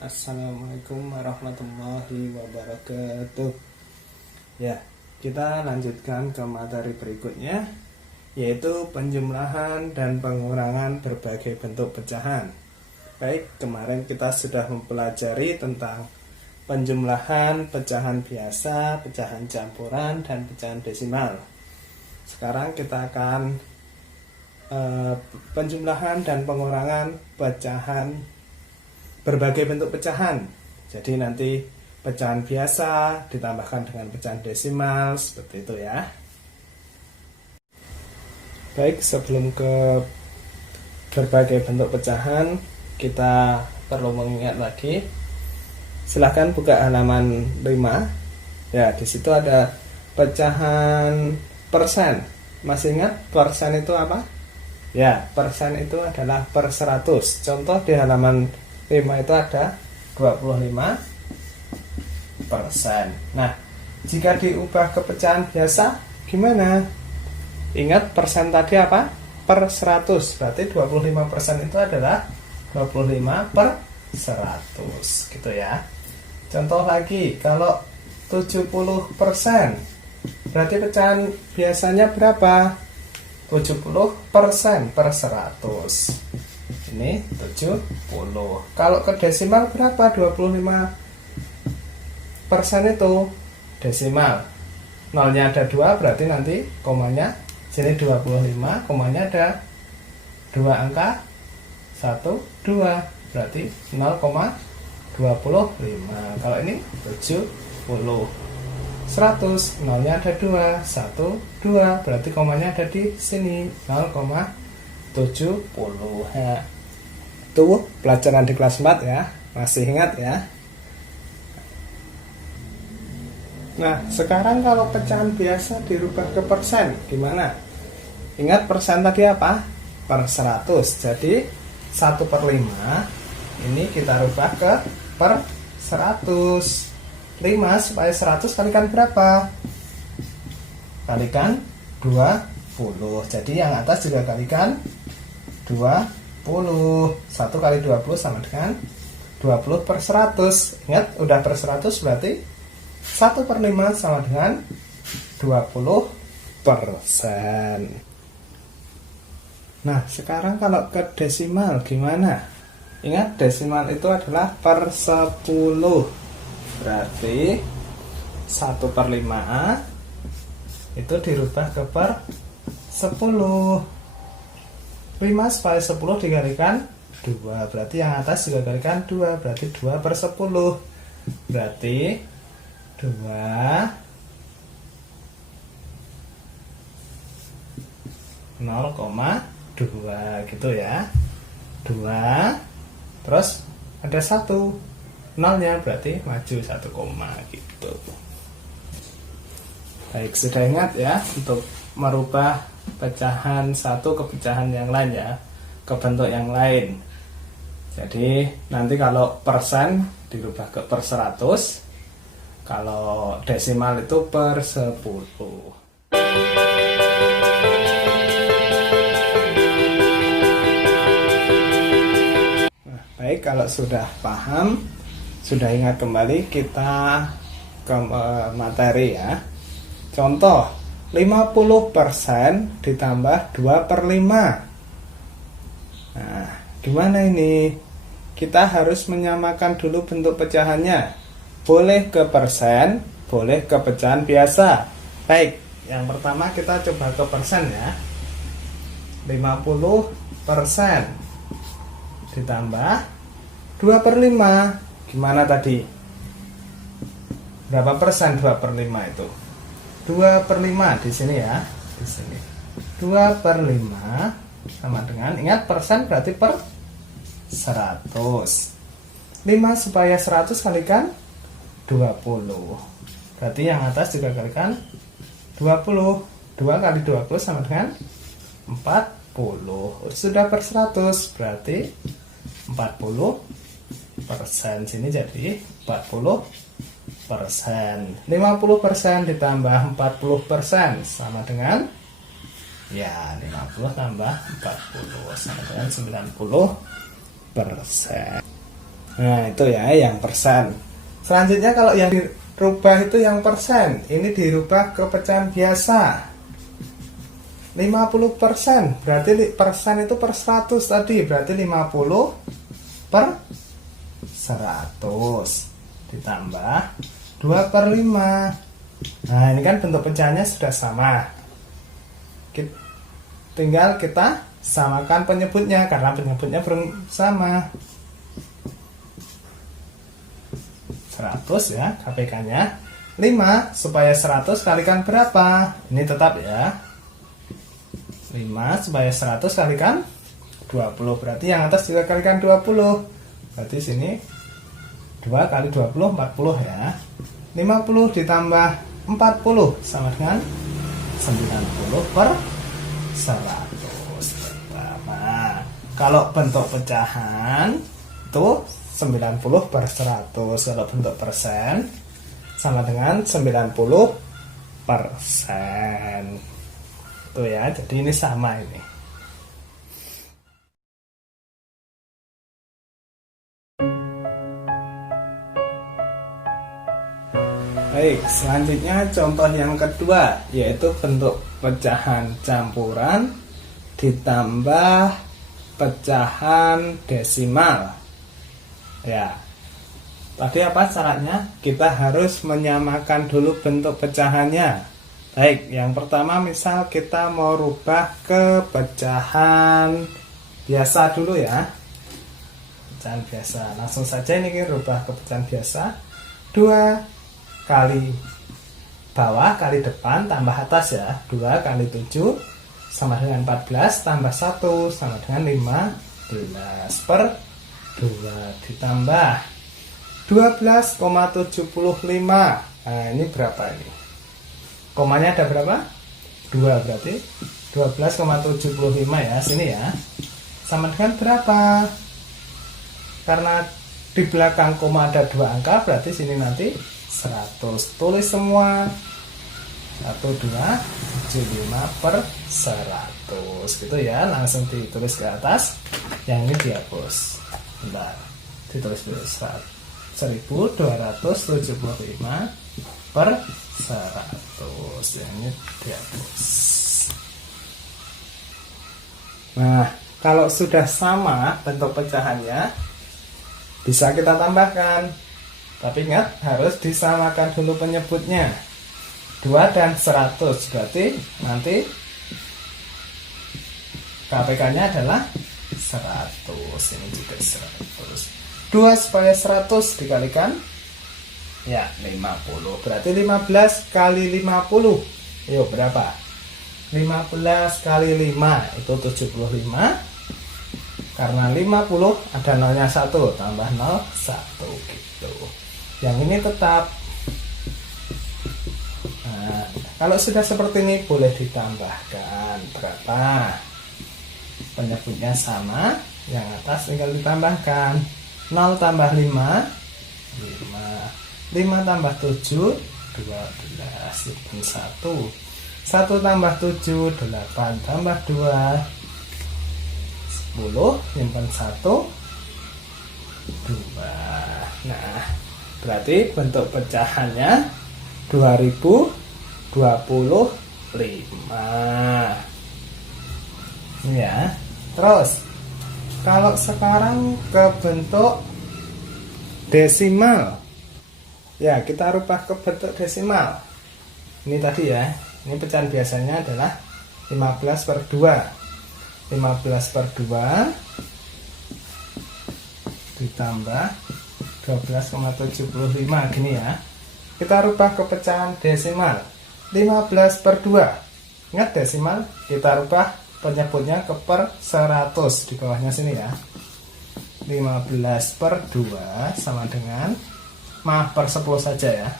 Assalamualaikum warahmatullahi wabarakatuh. Ya, kita lanjutkan ke materi berikutnya, yaitu penjumlahan dan pengurangan berbagai bentuk pecahan. Baik, kemarin kita sudah mempelajari tentang penjumlahan, pecahan biasa, pecahan campuran, dan pecahan desimal. Sekarang kita akan penjumlahan dan pengurangan pecahan berbagai bentuk pecahan. Jadi nanti pecahan biasa ditambahkan dengan pecahan desimal, seperti itu ya. Baik, sebelum ke berbagai bentuk pecahan, kita perlu mengingat lagi. Silahkan buka halaman 5. Ya, di situ ada pecahan persen. Masih ingat persen itu apa? Ya, persen itu adalah per 100. Contoh di halaman 5 itu ada 25%. Nah, jika diubah ke pecahan biasa gimana? Ingat persen tadi apa? Per 100. Berarti 25% itu adalah 25 per 100 gitu ya. Contoh lagi, kalau 70%, berarti pecahan biasanya berapa? 70% per 100. Ini 70. Kalau ke desimal berapa? 25% itu desimal. Nolnya ada 2, berarti nanti komanya sini 25, komanya ada 2 angka 1, 2, berarti 0,25. Kalau ini 70. 100, nolnya ada 2, 1, 2, berarti komanya ada di sini 0,70. Ya. Itu pelajaran di kelas 4 ya, masih ingat ya. Nah, sekarang kalau pecahan biasa dirubah ke persen gimana? Ingat persen tadi apa? Per 100. Jadi 1/5 ini kita rubah ke per 100. 5 supaya 100 kalikan berapa? Kalikan 20. Jadi yang atas juga kalikan 20. 1 kali 20 sama dengan 20 per 100. Ingat, udah per 100 berarti 1/5 sama dengan 20%. Nah, sekarang kalau ke desimal gimana? Ingat, desimal itu adalah per 10. Berarti 1/5 itu dirubah ke per 10. 5 supaya 10 dikalikan 2, berarti yang atas juga kalikan 2, berarti 2 per 10. Berarti 2 0,2 gitu ya. 2 terus ada 1 nolnya, berarti maju 1 koma gitu. Baik, sudah ingat ya untuk merubah pecahan satu ke pecahan yang lain ya, ke bentuk yang lain. Jadi nanti kalau persen dirubah ke per 100, kalau desimal itu per 10. Nah, baik, kalau sudah paham, sudah ingat kembali, kita ke materi ya. Contoh 50% ditambah 2/5. Nah, gimana ini? Kita harus menyamakan dulu bentuk pecahannya. Boleh ke persen, boleh ke pecahan biasa. Baik, yang pertama kita coba ke persen ya. 50% ditambah 2/5. Gimana tadi? Berapa persen 2/5 itu? 2/5 di sini ya, di sini. 2/5 sama dengan, ingat persen berarti per 100. 5 supaya 100 kalikan 20. Berarti yang atas juga kalikan 20. 2 kali 20 sama dengan 40. Sudah per 100, berarti 40%. Sini jadi 40%. 50% ditambah 40% sama dengan, ya, 50 tambah 40 sama dengan 90%. Nah itu ya yang persen. Selanjutnya kalau yang dirubah itu yang persen, ini dirubah ke pecahan biasa. 50%, berarti persen itu per 100 tadi, berarti 50 per 100 ditambah 2/5. Nah ini kan bentuk pecahannya sudah sama, tinggal kita samakan penyebutnya karena penyebutnya belum sama. 100 ya, KPK nya 5, supaya 100 kalikan berapa? Ini tetap ya, 5 supaya 100 kalikan 20, berarti yang atas juga kalikan 20, berarti sini 2 kali 20 40 ya. 50 ditambah 40 sama dengan 90 per 100. Nah, kalau bentuk pecahan itu 90 per 100, kalau bentuk persen sama dengan 90%. Tuh ya, jadi ini sama ini. Baik, selanjutnya contoh yang kedua, yaitu bentuk pecahan campuran ditambah pecahan desimal. Ya, tadi apa caranya? Kita harus menyamakan dulu bentuk pecahannya. Baik, yang pertama misal kita mau rubah ke pecahan biasa dulu ya. Pecahan biasa, langsung saja ini kita rubah ke pecahan biasa. 2 kali bawah kali depan tambah atas ya. 2 kali 7 sama dengan 14 tambah 1 sama dengan 15 per 2 ditambah 12,75. Nah ini berapa ini? Komanya ada berapa? 2, berarti 12,75 ya, sini ya. Sama dengan berapa? Karena di belakang koma ada 2 angka, berarti sini nanti 100. Tulis semua. 1275 per 100 gitu ya, langsung ditulis ke atas. Yang ini dihapus. Bentar, ditulis dulu 1275 per 100, yang ini dihapus. Nah, kalau sudah sama bentuk pecahannya, bisa kita tambahkan. Tapi ingat, harus disamakan dulu penyebutnya. 2 dan 100, berarti nanti KPK-nya adalah 100. Ini juga 100. 2 supaya 100 dikalikan ya 50, berarti 15 kali 50. Yuk berapa? 15 kali 5 itu 75. Karena 50 ada nolnya 1, tambah 0 1 gitu. Yang ini tetap. Nah, kalau sudah seperti ini boleh ditambahkan berapa? Penyebutnya sama, yang atas tinggal ditambahkan. 0 tambah 5 5 tambah 7 12 1 1 tambah 7 8 tambah 2 10, simpan 1 2. Nah, berarti bentuk pecahannya 2025 ya. Terus kalau sekarang ke bentuk desimal, ya kita rubah ke bentuk desimal. Ini tadi ya, ini pecahan biasanya adalah 15 per 2. 15 per 2 ditambah 12,75 gini ya. Kita rubah ke pecahan desimal 15 per 2. Ingat desimal, kita rubah penyebutnya ke per 100 di bawahnya sini ya. 15 per 2 sama dengan, maaf, per 10 saja ya.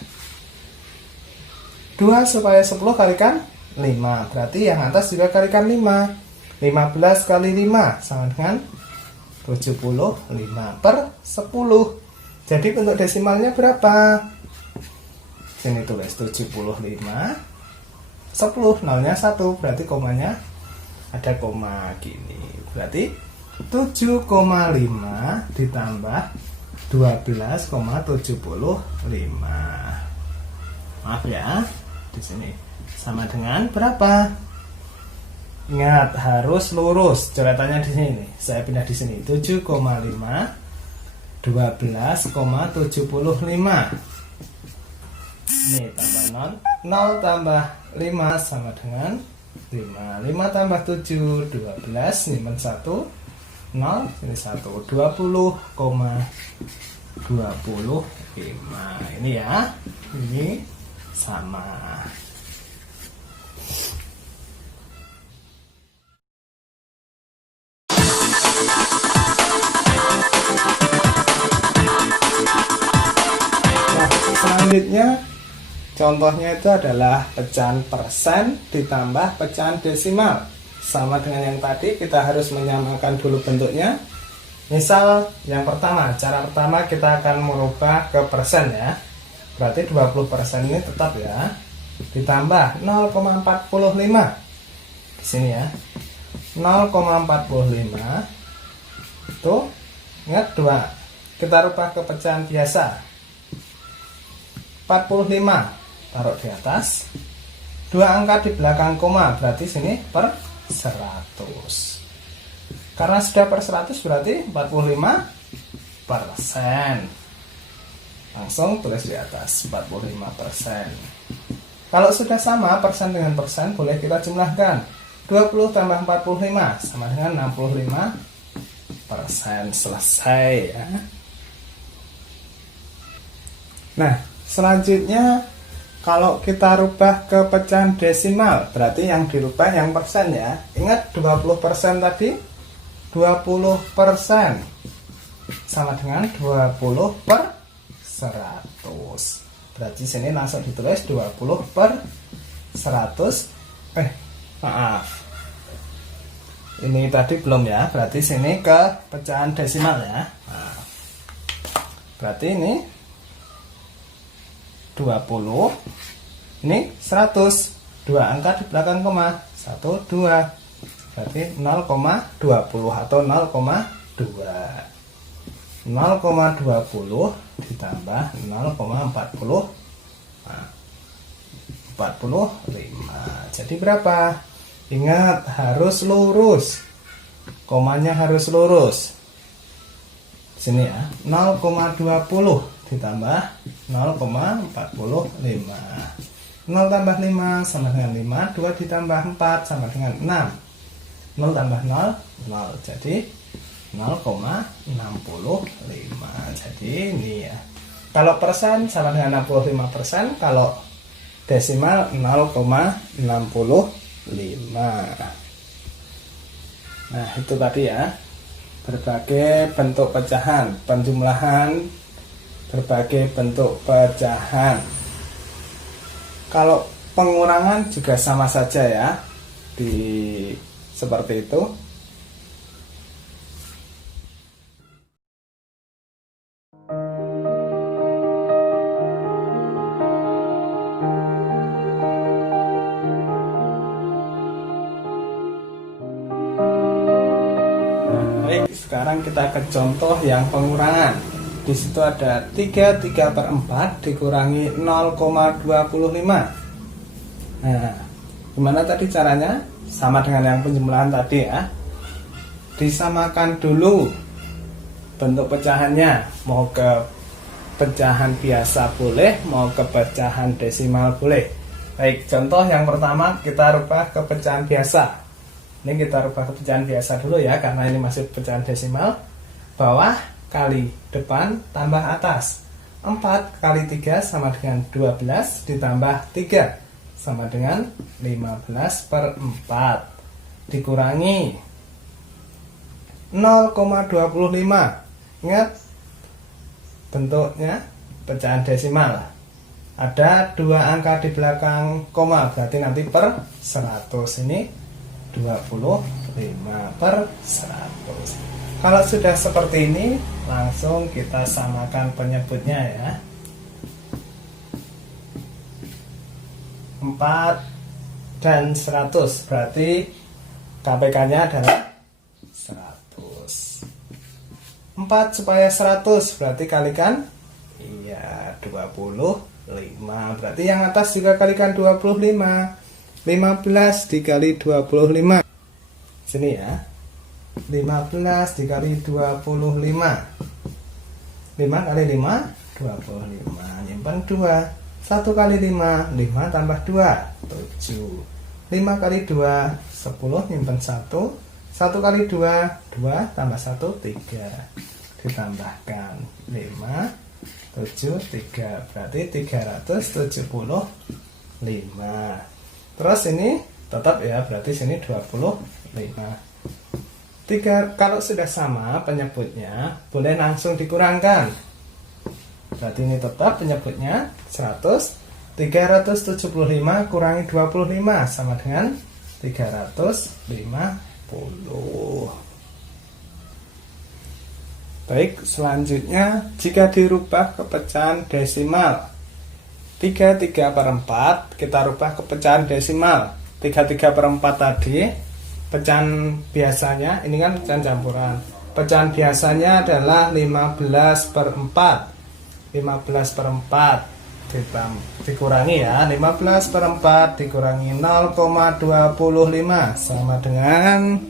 2 supaya 10 kalikan 5, berarti yang atas juga kalikan 5. 15 kali 5 sama dengan 75 per 10. Jadi bentuk desimalnya berapa? Sini tulis 75 10, nolnya 1, berarti komanya ada koma gini. Berarti 7,5 ditambah 12,75. Maaf ya, di sini sama dengan berapa? Ingat harus lurus. Coretannya di sini. Saya pindah di sini. 7,5 12,75. Ini tambah 0. 0 tambah 5 sama dengan 5. 5 tambah 7 12. Ini 1 0. Ini 1 20,25. Ini ya. Ini sama. Nah, selanjutnya contohnya itu adalah pecahan persen ditambah pecahan desimal. Sama dengan yang tadi, kita harus menyamakan dulu bentuknya. Misal yang pertama, cara pertama kita akan merubah ke persen ya. Berarti 20% ini tetap ya. Ditambah 0,45. Di sini ya. 0,45. Itu ingat 2. Kita rubah ke pecahan biasa. 45 taruh di atas. 2 angka di belakang koma, berarti sini per 100. Karena sudah per 100 berarti 45%. Langsung tulis di atas 45%. Kalau sudah sama persen dengan persen, boleh kita jumlahkan. 20 tambah 45 sama dengan 65%. Selesai ya. Nah, selanjutnya kalau kita rubah ke pecahan desimal, berarti yang dirubah yang persen ya. Ingat 20% tadi, 20% sama dengan 20 per 100. Berarti sini langsung ditulis 20 per 100. Maaf. Ini tadi belum ya. Berarti sini ke pecahan desimal ya. Nah, berarti ini 20. Ini 100. 2 angka di belakang koma. 1 2. Berarti 0,20 atau 0,2. 0,20 ditambah 0,40 45. Jadi berapa? Ingat harus lurus. Komanya harus lurus. Sini ya. 0,20 ditambah 0,45. 0 tambah 5 sama dengan 5. 2 ditambah 4 sama dengan 6. 0 tambah 0 0. Jadi 0,65. Jadi ini ya. Kalau persen sama dengan 65%, kalau desimal 0,65. Nah, itu tadi ya. Berbagai bentuk pecahan, penjumlahan berbagai bentuk pecahan. Kalau pengurangan juga sama saja ya. Seperti itu. Sekarang kita ke contoh yang pengurangan. Di situ ada 3/4 dikurangi 0,25. Nah, gimana tadi caranya? Sama dengan yang penjumlahan tadi ya. Disamakan dulu bentuk pecahannya. Mau ke pecahan biasa boleh, mau ke pecahan desimal boleh. Baik, contoh yang pertama kita rubah ke pecahan biasa. Ini kita rubah ke pecahan biasa dulu ya, karena ini masih pecahan desimal. Bawah kali depan tambah atas. 4 kali 3 sama dengan 12 ditambah 3 sama dengan 15/4 dikurangi 0,25. Ingat bentuknya pecahan desimal. Ada 2 angka di belakang koma, berarti nanti per 100. Ini 25/100. Kalau sudah seperti ini, langsung kita samakan penyebutnya ya. 4 dan 100, berarti KPK-nya adalah 100. 4 4 supaya 100, berarti kalikan, iya, 25. Berarti yang atas juga kalikan 25. 15 dikali 25. Sini ya. 15 dikali 25. 5 kali 5, 25. Nyimpan 2. 1 kali 5, 5 tambah 2, 7. 5 kali 2, 10, nyimpan 1. 1 kali 2, 2 tambah 1, 3. Ditambahkan 5, 7, 3. Berarti 375. Terus ini tetap ya, berarti sini 25. Kalau sudah sama penyebutnya, boleh langsung dikurangkan. Berarti ini tetap penyebutnya 100. 375 kurangi 25 sama dengan 350. Baik, selanjutnya jika dirubah ke pecahan desimal 33/4, kita rubah ke pecahan desimal. 33/4 tadi pecahan biasanya, ini kan pecahan campuran. Pecahan biasanya adalah 15/4. 15/4 dikurangi ya, 15/4 dikurangi 0,25 sama dengan,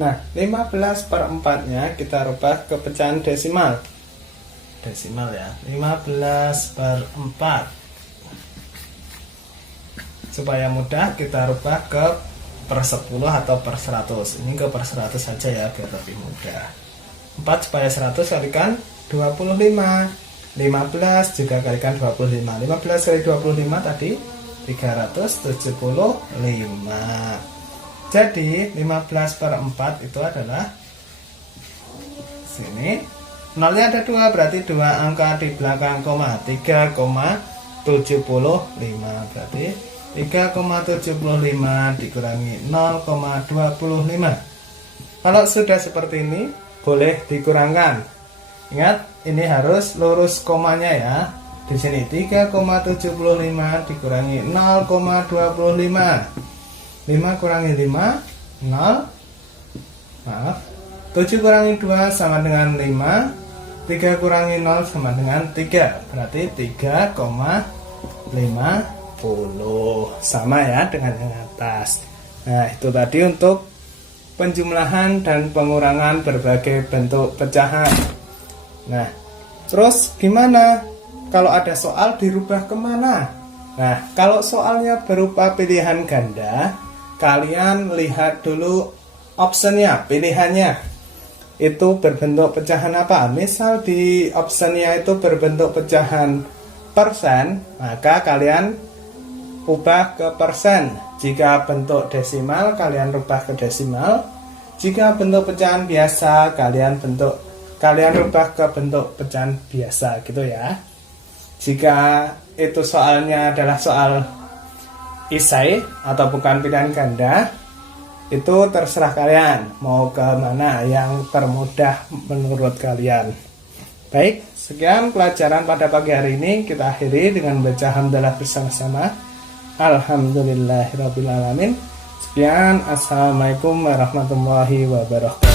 nah 15/4 nya kita rubah ke pecahan desimal ya, 15/4. Supaya mudah kita rubah ke per 10 atau per 100. Ini ke per 100 saja ya, biar lebih mudah. 4 supaya 100 kalikan 25. 15 juga kalikan 25. 15 kali 25 tadi 375. Jadi 15/4 itu adalah sini, nolnya ada 2, berarti 2 angka di belakang koma, 3,75. Berarti 3,75 dikurangi 0,25. Kalau sudah seperti ini, boleh dikurangkan. Ingat, ini harus lurus komanya ya. Di sini 3,75 dikurangi 0,25. 5 kurangi 5, 0. Maaf. 7 kurangi 2 sama dengan 5. 3 kurangi 0 sama dengan 3. Berarti 3,50. Sama ya dengan yang atas. Nah, itu tadi untuk penjumlahan dan pengurangan berbagai bentuk pecahan. Nah, terus gimana kalau ada soal dirubah kemana? Nah, kalau soalnya berupa pilihan ganda, kalian lihat dulu optionnya, pilihannya itu berbentuk pecahan apa. Misal di optionnya itu berbentuk pecahan persen, maka kalian ubah ke persen. Jika bentuk desimal, kalian rubah ke desimal. Jika bentuk pecahan biasa, kalian rubah ke bentuk pecahan biasa gitu ya. Jika itu soalnya adalah soal isai atau bukan pilihan ganda, itu terserah kalian mau ke mana yang termudah menurut kalian. Baik, sekian pelajaran pada pagi hari ini. Kita akhiri dengan baca hamdalah bersama-sama. Alhamdulillahirrabbilalamin. Sekian, assalamualaikum warahmatullahi wabarakatuh.